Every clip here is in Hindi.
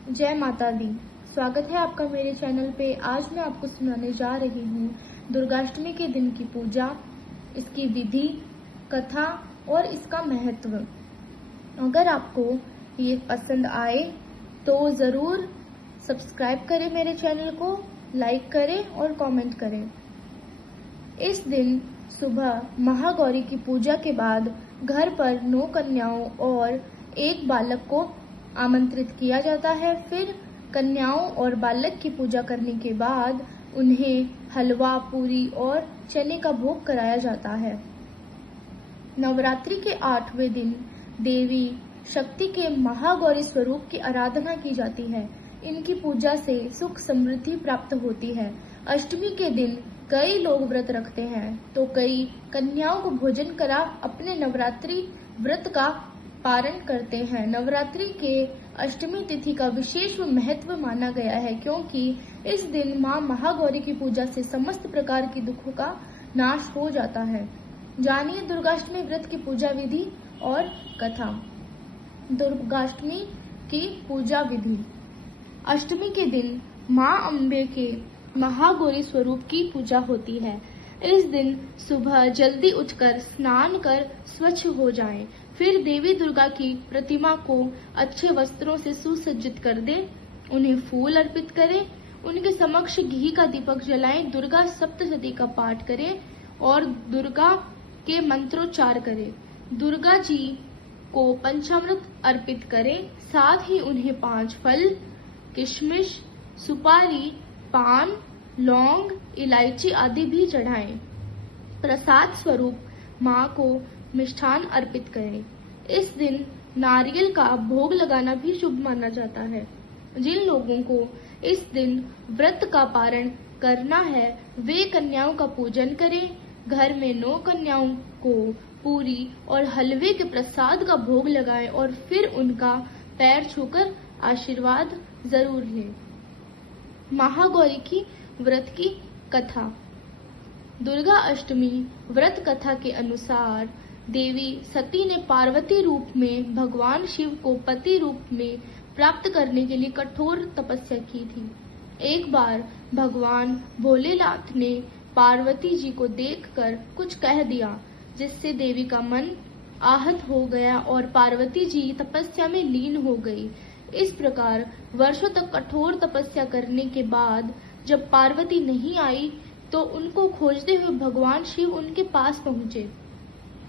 जय माता दी। स्वागत है आपका मेरे चैनल पे। आज मैं आपको सुनाने जा रही हूँ दुर्गाष्टमी के दिन की पूजा, इसकी विधि, कथा और इसका महत्व। अगर आपको ये पसंद आए तो ज़रूर सब्सक्राइब करें मेरे चैनल को, लाइक करें और कमेंट करें। इस दिन सुबह महागौरी की पूजा के बाद घर पर 9 कन्याओं और एक बालक को आमंत्रित किया जाता है। फिर कन्याओं और बालक की पूजा करने के बाद उन्हें हलवा, पूरी और चने का भोग कराया जाता है। नवरात्रि के 8वें दिन देवी शक्ति के महागौरी स्वरूप की आराधना की जाती है। इनकी पूजा से सुख समृद्धि प्राप्त होती है। अष्टमी के दिन कई लोग व्रत रखते हैं तो कई कन्याओं को भोजन करा अपने नवरात्रि व्रत का पारण करते हैं। नवरात्रि के अष्टमी तिथि का विशेष महत्व माना गया है क्योंकि इस दिन मां महागौरी की पूजा से समस्त प्रकार की दुखों का नाश हो जाता है। जानिए दुर्गाष्टमी व्रत की पूजा विधि और कथा। दुर्गाष्टमी की पूजा विधि। अष्टमी के दिन मां अम्बे के महागौरी स्वरूप की पूजा होती है। इस दिन सुबह जल्दी उठकर स्नान कर स्वच्छ हो जाएं। फिर देवी दुर्गा की प्रतिमा को अच्छे वस्त्रों से सुसज्जित कर दें। उन्हें फूल अर्पित करें। उनके समक्ष घी का दीपक जलाएं। दुर्गा सप्तशती का पाठ करें और दुर्गा के मंत्रोच्चार करें। दुर्गा जी को पंचामृत अर्पित करें। साथ ही उन्हें 5 फल, किशमिश, सुपारी, पान, लौंग, इलायची आदि भी चढ़ाएं। प्रसाद स्वरूप मां को मिष्ठान अर्पित करें। इस दिन नारियल का भोग लगाना भी शुभ माना जाता है। जिन लोगों को इस दिन व्रत का पारण करना है वे कन्याओं का पूजन करें। घर में 9 कन्याओं को पूरी और हलवे के प्रसाद का भोग लगाएं और फिर उनका पैर छूकर आशीर्वाद जरूर लें। महागौरी की व्रत की कथा। दुर्गा अष्टमी व्रत कथा के अनुसार देवी सती ने पार्वती रूप में भगवान शिव को पति रूप में प्राप्त करने के लिए कठोर तपस्या की थी। एक बार भगवान भोलेनाथ ने पार्वती जी को देखकर कुछ कह दिया जिससे देवी का मन आहत हो गया और पार्वती जी तपस्या में लीन हो गई। इस प्रकार वर्षों तक कठोर तपस्या करने के बाद जब पार्वती नहीं आई तो उनको खोजते हुए भगवान शिव उनके पास पहुंचे।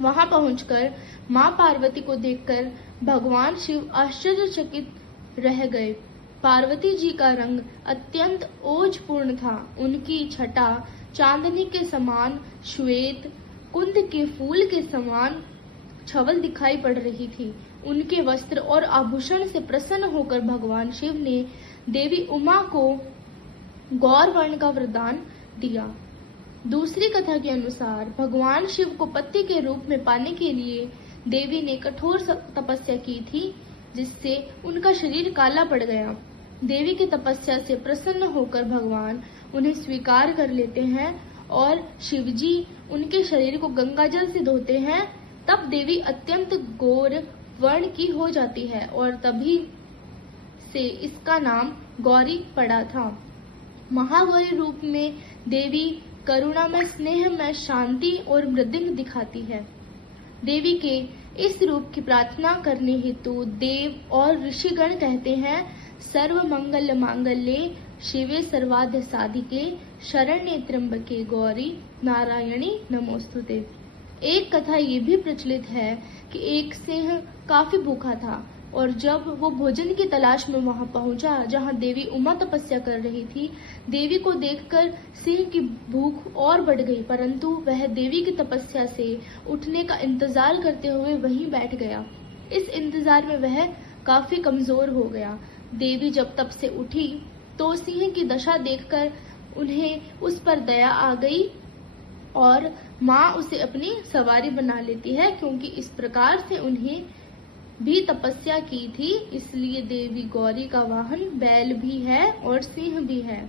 वहां पहुंचकर मां पार्वती को देखकर भगवान शिव आश्चर्यचकित रह गए। पार्वती जी का रंग अत्यंत ओजपूर्ण था। उनकी छटा चांदनी के समान श्वेत, कुंद के फूल के समान छवल दिखाई पड़ रही थी। उनके वस्त्र और आभूषण से प्रसन्न होकर भगवान शिव ने देवी उमा को गौर वर्ण का वरदान दिया। दूसरी कथा के अनुसार भगवान शिव को पति के रूप में पाने के लिए देवी ने कठोर तपस्या की थी जिससे उनका शरीर काला पड़ गया। देवी की तपस्या से प्रसन्न होकर भगवान उन्हें स्वीकार कर लेते हैं और शिवजी उनके शरीर को गंगाजल से धोते हैं। तब देवी अत्यंत गौर वर्ण की हो जाती है और तभी से इसका नाम गौरी पड़ा था। महागौरी रूप में देवी करुणा में, स्नेह में, शांति और मृदुंग दिखाती है। देवी के इस रूप की प्रार्थना करने हेतु देव और ऋषिगण कहते हैं, सर्व मंगल मांगल्ये शिवे सर्वार्थ साधिके शरण्ये त्र्यंबके गौरी नारायणी नमोस्तुते। एक कथा ये भी प्रचलित है कि एक सिंह काफी भूखा था और जब वो भोजन की तलाश में वहां पहुंचा जहां देवी उमा तपस्या कर रही थी, देवी को देखकर सिंह की भूख और बढ़ गई, परंतु वह देवी की तपस्या से उठने का इंतजार करते हुए वहीं बैठ गया। इस इंतजार में वह काफी कमजोर हो गया। देवी जब तब से उठी तो सिंह की दशा देखकर उन्हें उस पर दया आ गई और माँ उसे अपनी सवारी बना लेती है क्योंकि इस प्रकार से उन्हें भी तपस्या की थी। इसलिए देवी गौरी का वाहन बैल भी है और सिंह भी है।